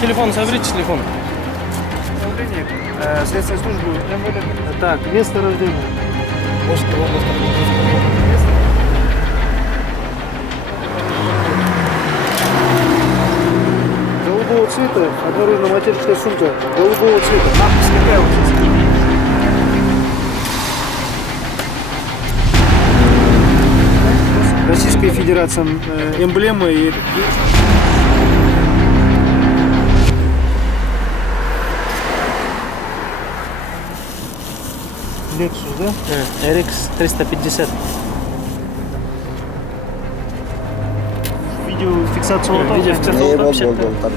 телефон, соберите телефон. Следственной службы МВД. Так, место рождения. Волжская область. Голубого цвета обнаружена матерчатая сумка. Голубого цвета. Надпись какая у вас? Российская Федерация, эмблема и... Lexus, да? RX 350. Видеофиксацию лота. Видеофиксацию лота. Вот, так.